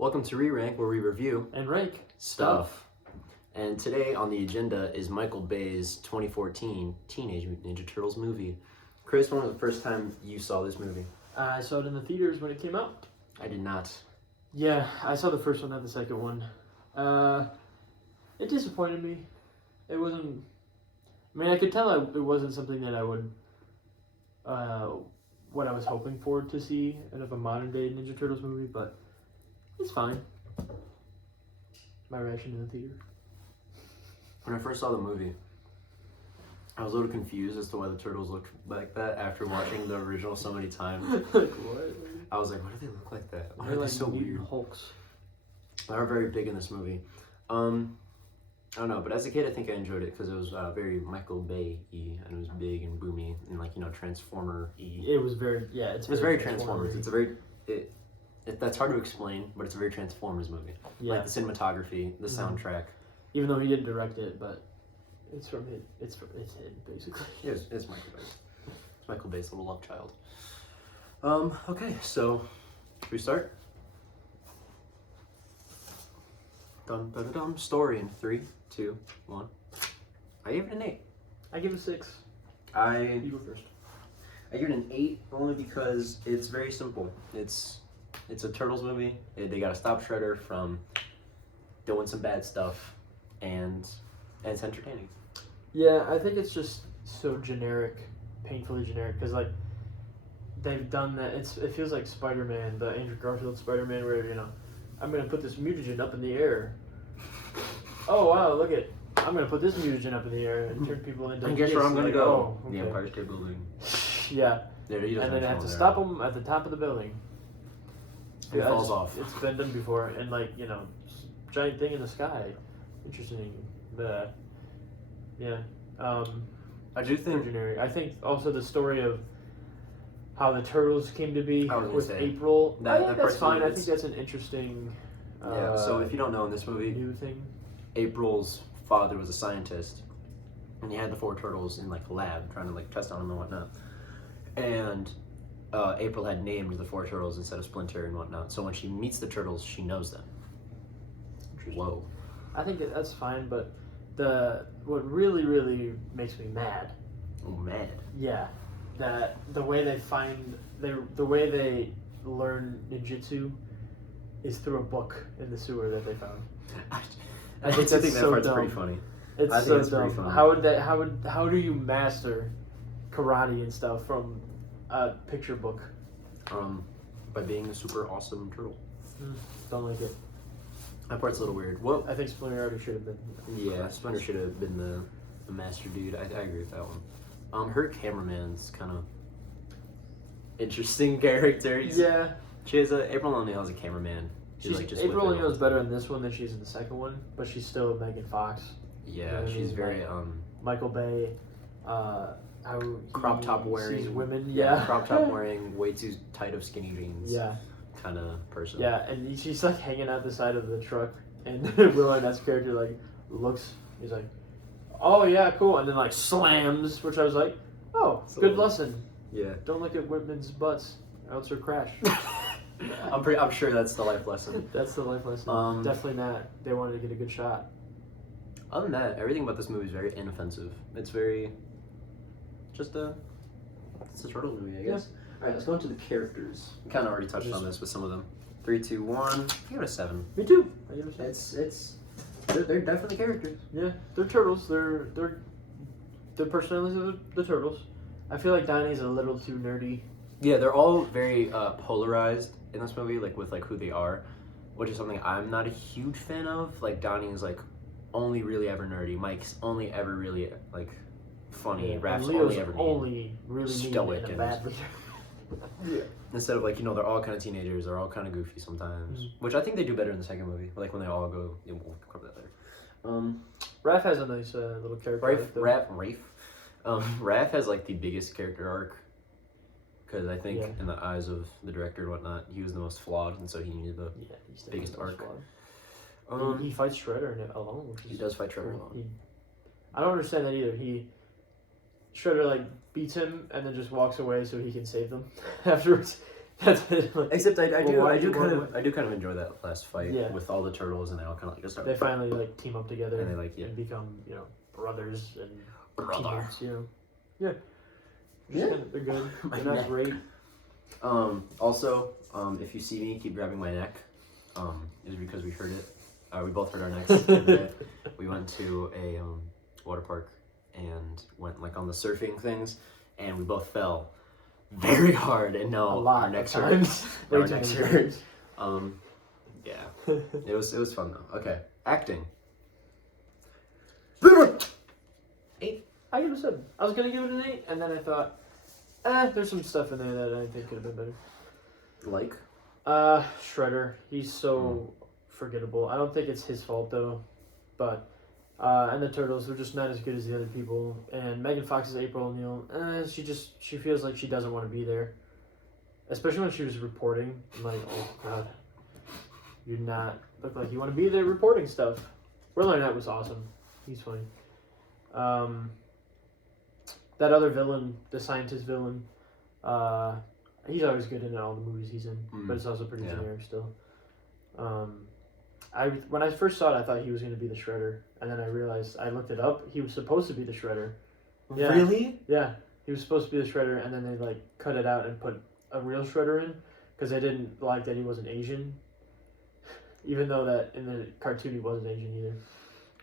Welcome to Re-Rank, where we review and rank stuff. And today on the agenda is Michael Bay's 2014 Teenage Mutant Ninja Turtles movie. Chris, when was the first time you saw this movie? I saw it in the theaters when it came out. I did not. Yeah, I saw the first one, not the second one. It disappointed me. It wasn't... I mean, I could tell it wasn't something that I would... what I was hoping for to see out of a modern-day Ninja Turtles movie, but it's fine. My reaction in the theater. When I first saw the movie, I was a little confused as to why the turtles looked like that after watching the original so many times. Like, what? I was like, why do they look like that? Why They're are they like so weird? Hulks. They are very big in this movie. I don't know, but as a kid, I think I enjoyed it because it was very Michael Bay-y, and it was big and boomy and Transformer-y. It was very, yeah, It's very Transformers. It's a very, that's hard to explain, but it's a very Transformers movie. Yeah. Like the cinematography, the soundtrack. Even though he didn't direct it, but it's from him. It's him, basically. It's Michael Bay. It's Michael Bay's little love child. Okay, so should we start? Dun dun dun. Story in 3, 2, 1. I gave it an 8. I give it a 6. You go first. I give it an 8 only because it's very simple. It's a Turtles movie. They gotta stop Shredder from doing some bad stuff, and it's entertaining. Yeah, I think it's just so generic, painfully generic, because like they've done that. It feels like Spider-Man, the Andrew Garfield Spider-Man, where I'm gonna put this mutagen up in the air. Oh wow, look at! I'm gonna put this mutagen up in the air and turn people into. And guess where I'm gonna go? Oh, okay. The Empire State Building. Yeah. There, he and then I have to stop him at the top of the building. It falls off. It's been done before, and giant thing in the sky. Interesting. I do think generic. I think also the story of how the turtles came to be with April. That's fine. I think that's an interesting. So if you don't know, in this movie, new thing. April's father was a scientist, and he had the 4 turtles in a lab trying to test on them and whatnot. And April had named the 4 turtles instead of Splinter and whatnot. So when she meets the turtles, she knows them. Whoa. I think that's fine, but what really, really makes me mad. Oh, mad. Yeah, that the way the way they learn ninjutsu is through a book in the sewer that they found. I think that part's pretty funny. It's so dumb. How do you master karate and stuff from a picture book? By being a super awesome turtle. Don't like it. That part's a little weird. Well, I think Splinter already should have been. Yeah, Splinter should have been the master dude. I agree with that one. Her cameraman's kind of interesting character. April O'Neil is a cameraman. April O'Neil is better in this one than she's in the second one, but she's still Megan Fox. Yeah, she's very Michael Bay. Crop top wearing sees women. Crop top wearing way too tight of skinny jeans. Yeah. Kind of person. Yeah, and she's hanging out the side of the truck, and Will Arnett's character looks. He's like, "Oh yeah, cool," and then slams, which I was like, "Oh, good lesson." Yeah. Don't look at women's butts, else you'll crash. I'm sure that's the life lesson. That's the life lesson. Definitely not. They wanted to get a good shot. Other than that, everything about this movie is very inoffensive. It's very it's a turtle movie, I guess. All right, let's go into the characters. We kind of already touched on this with some of them. 3, 2, 1. I give it a 7. Me too. I give it a 7. They're definitely characters. Yeah, they're turtles. They're the personalities of the turtles. I feel like Donnie's a little too nerdy. Yeah, they're all very polarized in this movie, with who they are, which is something I'm not a huge fan of. Donnie's only really ever nerdy. Mike's only ever really funny. Raph's only ever really stoic and badly. Yeah. Instead of they're all kind of teenagers, they're all kind of goofy sometimes, which I think they do better in the second movie. When they all go, we'll cover that later. Raph has a nice little character. Raph has the biggest character arc, because I think in the eyes of the director and whatnot, he was the most flawed, and so he needed the biggest arc. He fights Shredder alone. He does fight Shredder alone. I don't understand that either. Shredder beats him and then just walks away so he can save them afterwards. That's it. Like, Except I why do you kind want of enjoy that last fight Yeah. with all the turtles, and they all kind of like just start. they finally like team up together And they, like, yeah. and become brothers and Brother. teammates. Yeah. Yeah. They're good. My They're not neck. great. Also, if you see me keep grabbing my neck, is because we hurt it. We both hurt our necks the other day. We went to a water park and went like on the surfing things, and we both fell very hard, and now A lot our necks of hurt. times. Now Way our too necks many hurt. times. Yeah, it was fun though. Okay, acting. I give it a 7. I was gonna give it an 8, and then I thought, there's some stuff in there that I think could have been better. Like? Shredder. He's so forgettable. I don't think it's his fault though, but and the Turtles were just not as good as the other people. And Megan Fox's April O'Neil, she feels like she doesn't want to be there, especially when she was reporting. I'm like, oh god, you not look like you want to be there reporting stuff. Will Arnett was awesome. He's funny. That other villain, the scientist villain, he's always good in all the movies he's in, but it's also pretty generic still. When I first saw it, I thought he was going to be the Shredder, and then I realized, I looked it up, he was supposed to be the Shredder. Yeah. Really? Yeah, he was supposed to be the Shredder, and then they like cut it out and put a real Shredder in, because they didn't like that he wasn't Asian, even though that in the cartoon he wasn't Asian either.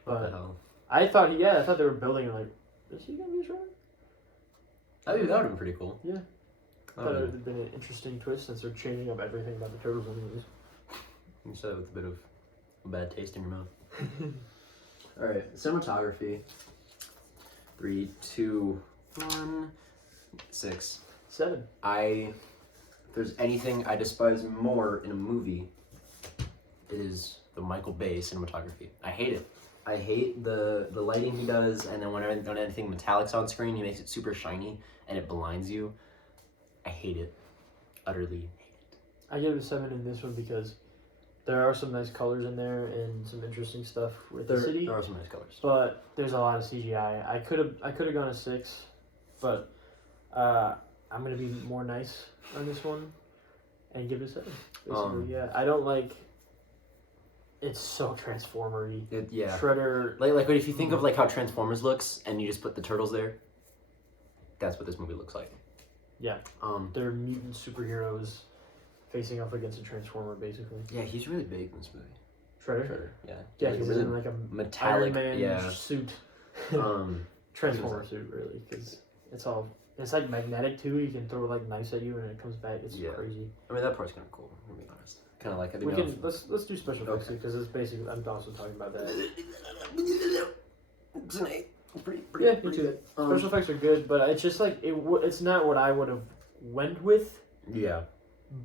What the hell? I thought they were building like, is he going to be a Shredder? That would have been pretty cool. Yeah. I thought it would have been an interesting twist since they're changing up everything about the Turtles anyways. You said it with a bit of a bad taste in your mouth. Alright, cinematography. 3, 2, 1, 6. 7. If there's anything I despise more in a movie, it is the Michael Bay cinematography. I hate it. I hate the lighting he does, and then when anything metallic's on screen, he makes it super shiny, and it blinds you. I hate it. Utterly hate it. I give it a 7 in this one because there are some nice colors in there and some interesting stuff with the city. There are some nice colors. But there's a lot of CGI. I could have gone a 6, but I'm gonna be more nice on this one and give it a 7. Basically, yeah. I don't like. It's so Transformer-y. Yeah. Shredder. Like if you think of like how Transformers looks, and you just put the turtles there, that's what this movie looks like. Yeah. They're mutant superheroes facing off against a Transformer, basically. Yeah, he's really big in this movie. Shredder? Yeah. Yeah, he's really in like a metallic Iron Man suit. Transformer that? suit, really, because it's like magnetic too. You can throw like knives at you and it comes back. It's crazy. I mean, that part's kind of cool. To be honest, kind of like I We can let's do special effects because it's basically I'm also talking about that. It's an 8. It's pretty Me pretty too. good. Special effects are good, but it's just like it's not what I would have went with. Yeah.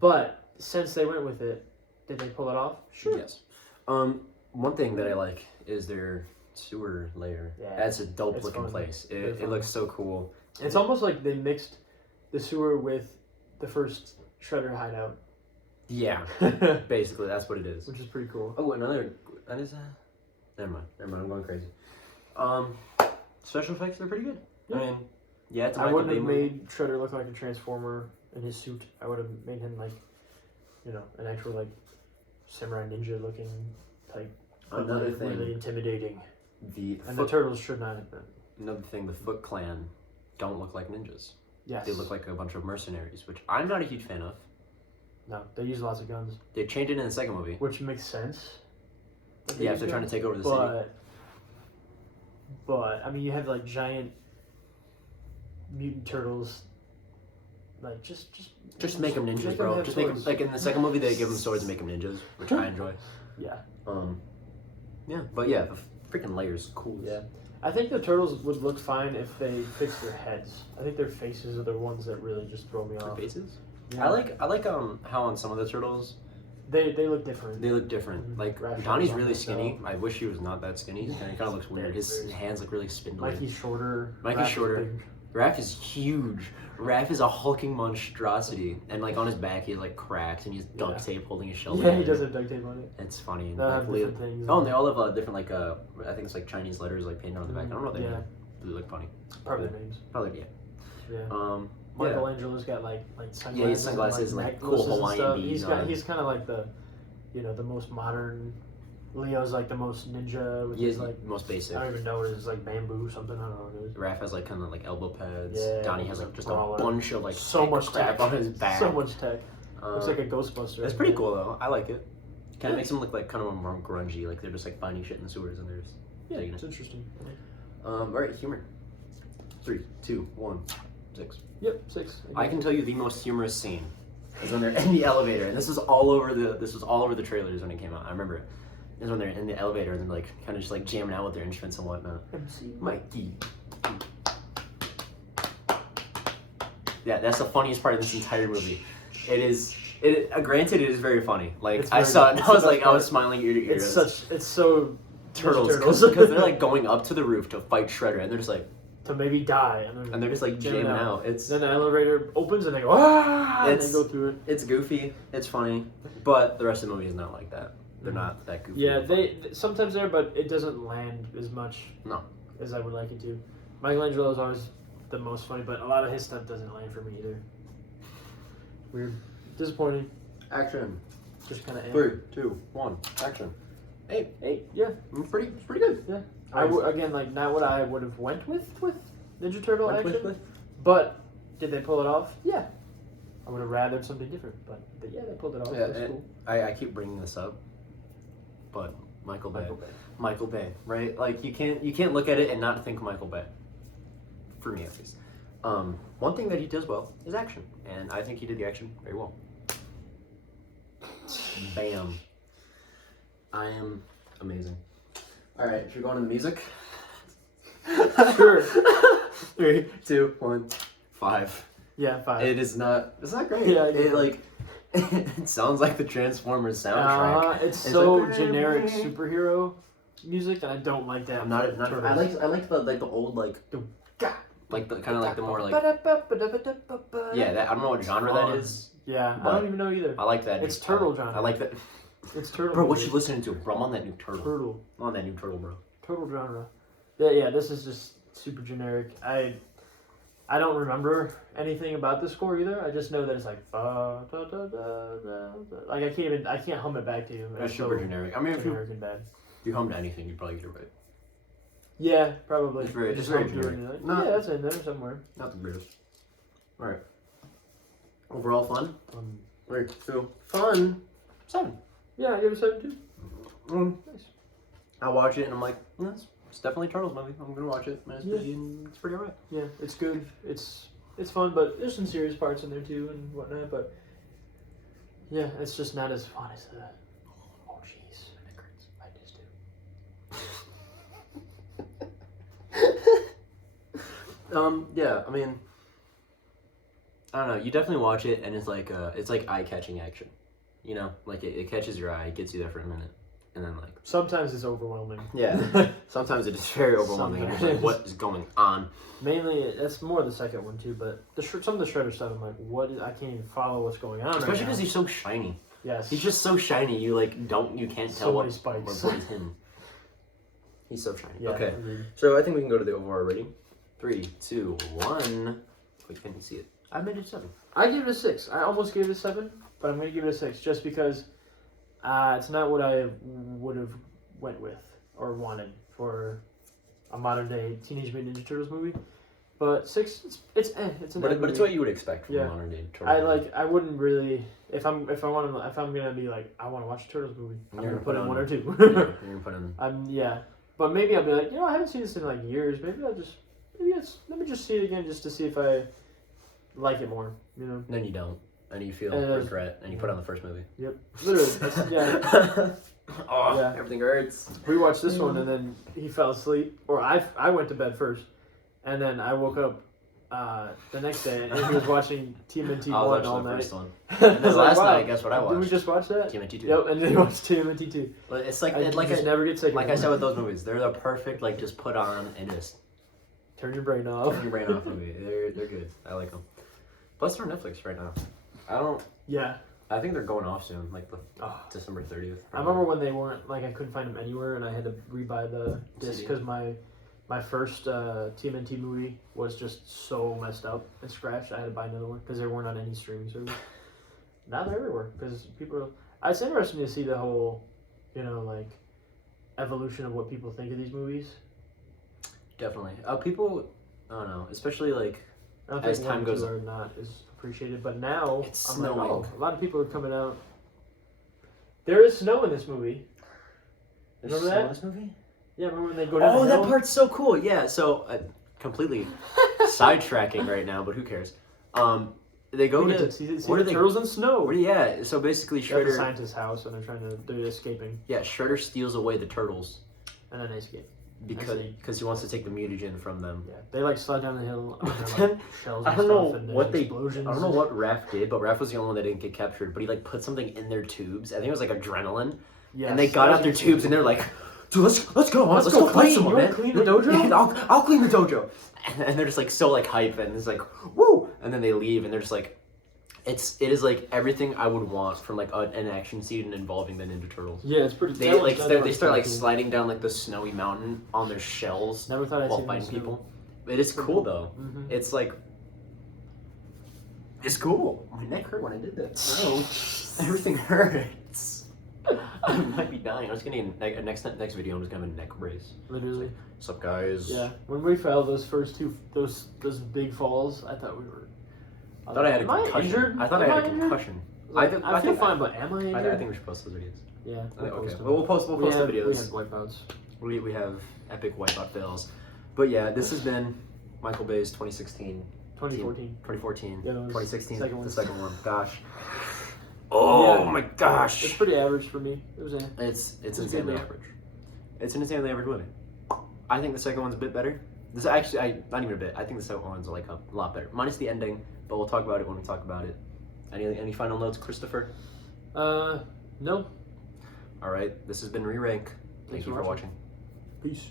But since they went with it, did they pull it off? Sure. Yes. One thing that I like is their sewer layer. Yeah. That's a dope It's looking fun. place. Very It fun. looks so cool. It's almost like they mixed the sewer with the first Shredder hideout. Yeah. Basically, that's what it is. Which is pretty cool. Oh, that is never mind. I'm going crazy. Special effects are pretty good. Yeah. I mean, yeah, it's a I Michael wouldn't Bay have movie. made Shredder look like a Transformer in his suit. I would have made him like, an actual like samurai ninja looking type. Another Really, thing, really intimidating. the Turtles should not have been. another thing, the Foot Clan don't look like ninjas. Yes. They look like a bunch of mercenaries, which I'm not a huge fan of. No, they use lots of guns, They changed it in the second movie. which makes sense. that they Yeah, if use they're trying to guns, take over the city. But I mean, you have like giant mutant turtles. Like just make them ninjas, bro. have Just make them swords. like in the second movie they give them swords and make them ninjas, which I enjoy. Yeah. Yeah, but yeah, the freaking layer's cool. Yeah. I think the turtles would look fine if they fixed their heads. I think their faces are the ones that really just throw me Their off. faces. Yeah. I like how on some of the turtles They look different. they look different. Like Raph Donnie's shows really off skinny. himself. I wish he was not that skinny. He kind of looks weird. His hands look really spindly. Mikey's shorter. Mikey's Raph is shorter. big. Raph is huge. Raph is a hulking monstrosity, and like on his back he has like cracks, and he's duct tape holding his shell. Yeah, he does have duct tape on it. It's funny. And, They'll like, have different things. oh, and they all have different like I think it's like Chinese letters like painted on the back. I don't know what they Yeah. mean. They look funny. Probably their names. Probably yeah. Yeah. Michelangelo's got like sunglasses. Yeah, he has sunglasses and like cool necklaces and Hawaiian stuff. beads. He's kind of like the, the most modern. Leo's like the most ninja, which is like most basic. I don't even know what it is, like bamboo something. I don't know what it is. Raph has like kind of like elbow pads. Yeah, Donnie has like just brawler. a bunch of like So much crap tech on his back. So much tech. Looks like a Ghostbuster. It's pretty cool though. I like it. Kind of makes them look like kind of more grungy. Like they're just like finding shit in the sewers and they're just taking it's it. interesting. All right, humor. 3, 2, 1, 6. Yep, 6. I can tell you the most humorous scene is when they're in the elevator, and this was all over the trailers when it came out. I remember it. Is when they're in the elevator and they're like kind of just like jamming out with their instruments and whatnot. MC Mikey. Yeah, that's the funniest part of this entire movie. Granted, it is very funny. Like I saw it, and I was like, I was smiling ear to ear. It's so turtles because they're like going up to the roof to fight Shredder, and they're just like to maybe die, and they're just like jamming out. Then the elevator opens and they go and they go through it. It's goofy, it's funny, but the rest of the movie is not like that. They're not that goofy. Yeah, they sometimes there, but it doesn't land as much. No. As I would like it to. Michelangelo is always the most funny, but a lot of his stuff doesn't land for me either. Weird, disappointing. Action. Just kind of. 3, 2, 1. Action. 8. Yeah. It's pretty good. Yeah. Again, like not what I would have went with Ninja Turtle action. With? But did they pull it off? Yeah. I would have rathered something different, but yeah, they pulled it off. Yeah, That's cool. I keep bringing this up, but Michael Bay, right? Like you can't look at it and not think Michael Bay. For me, at least. One thing that he does well is action, and I think he did the action very well. Bam. I am amazing. All right, should we go on to the music? Sure. 3, 2, 1, 5. Yeah, 5. It's not great. Yeah, it sounds like the Transformers soundtrack. It's so like, generic superhero music, and I don't like that. I like the old like the kind of like the more like yeah. That I don't know what genre that is. Yeah, I don't even know either. I like that. It's turtle genre. I like that. It's turtle. Bro, what you listening to? Bro, I'm on that new turtle. I'm on that new turtle, bro. Turtle genre. Yeah. This is just super generic. I don't remember anything about the score either. I just know that it's like like I can't hum it back to you. That's super generic. I mean, if generic and bad. You hummed anything, you probably get it right. Yeah, probably. It's very generic. Yeah, that's in there somewhere. Not the greatest. All right. Overall fun. 3, 2, fun. 7. Yeah, I give it 7 too. Nice. I watch it and I'm like, it's definitely a Turtles movie. I'm gonna watch it. And it's pretty alright. Yeah, it's good. It's fun, but there's some serious parts in there too and whatnot. But yeah, it's just not as fun as the. Oh jeez, I just do. Yeah, I mean, I don't know. You definitely watch it, and it's like eye-catching action. You know, like it catches your eye, it gets you there for a minute, and then like sometimes it's overwhelming. Yeah, sometimes it is very overwhelming. You're like, what is going on? Mainly, that's more the second one too. But some of the Shredder stuff, I'm like, I can't even follow what's going on. Especially because he's so shiny. Yes, he's just so shiny. You can't tell what spikes. What is him. He's so shiny. Yeah, okay, so I think we can go to the overall rating. 3, 2, 1. Wait, can you see it? I made it 7. I gave it a 6. I almost gave it a 7, but I'm going to give it a 6 just because it's not what I would have went with or wanted for a modern day Teenage Mutant Ninja Turtles movie. But 6, it's but it's what you would expect from a modern day Turtles. I wouldn't really if I'm gonna be like I want to watch a Turtles movie. I'm gonna put in 1 or 2. You're gonna put in. But maybe I'll be like, I haven't seen this in like years. Let me just see it again just to see if I like it more, Then you don't, and you feel regret, and you put on the first movie. Yep, literally. Everything hurts. We watched this one, and then he fell asleep, or I went to bed first, and then I woke up the next day, and he was watching TMNT 1 all night. First one. And then last night, guess what I watched? Did we just watch that? TMNT 2. Yep, and then he watched TMNT 2. But it's like I never get sick. Like I said with those movies, they're the perfect just put on and just turn your brain off. Turn your brain off movie. They're good. I like them. Plus they're on Netflix right now. Yeah. I think they're going off soon, like December 30th. I remember when they weren't, I couldn't find them anywhere, and I had to rebuy the disc because my My first TMNT movie was just so messed up and scratched. I had to buy another one because they weren't on any streaming service. Now they're everywhere because people. It's interesting to see the whole, like, evolution of what people think of these movies. Definitely. People, I don't know, especially like I don't as think time goes on, are not as appreciated, but now it's I'm snowing. like, a lot of people are coming out. There is snow in this movie. Remember that? This movie? Yeah, remember when they go down Oh, the that hill? part's so cool. Yeah, so completely sidetracking right now, but who cares? They go We to get see what are the they? turtles in snow. Yeah, so basically They're at the Shredder. scientist's house and they're escaping, Yeah, Shredder steals away the turtles and then they escape. because he wants to take the mutagen from them. Yeah, they like slide down the hill. And But they're, like, shells I and don't know stuff, and there's what they. explosions. I don't know what Raph did, but Raph was the only one that didn't get captured. But he like put something in their tubes. I think it was like adrenaline. Yes, And they got out their tubes and they're like, dude, let's go on, let's go fight clean. someone, You wanna man. clean the dojo? Yeah, I'll clean the dojo. And they're just like so like hype and it's like woo, and then they leave and they're just like, it is like everything I would want from like an action scene involving the Ninja Turtles. Yeah, it's pretty. They start like sliding down like the snowy mountain on their shells Never thought I'd while see fighting them people. It is cool though. Mm-hmm. It's like. It's cool. My neck hurt when I did that. No, everything hurts. I might be dying. I was getting a next video. I'm just gonna have a neck brace. Literally. What's up, guys? Yeah. When we fell those first two, those big falls, I thought we were. I thought I had a Am I concussion. injured? I thought Am I had a injured? concussion. Like, I feel think fine, but am I injured? I think we should post those videos. Yeah. Okay. them. Well, we'll post the We had videos. wipeouts. We have epic wipeout fails. But yeah, this has been Michael Bay's 2016. 2014. 2014. Yeah, that was 2016. second one. The second one. Gosh. Oh Yeah. my gosh. It's pretty average for me. It was It's It's insanely good, average. It's an insanely average movie. I think the second one's a bit better. This actually, not even a bit. I think the second one's like a lot better, minus the ending. But we'll talk about it when we talk about it. Any final notes, Christopher? No. All right. This has been Re-Rank. Thank you for watching. Peace.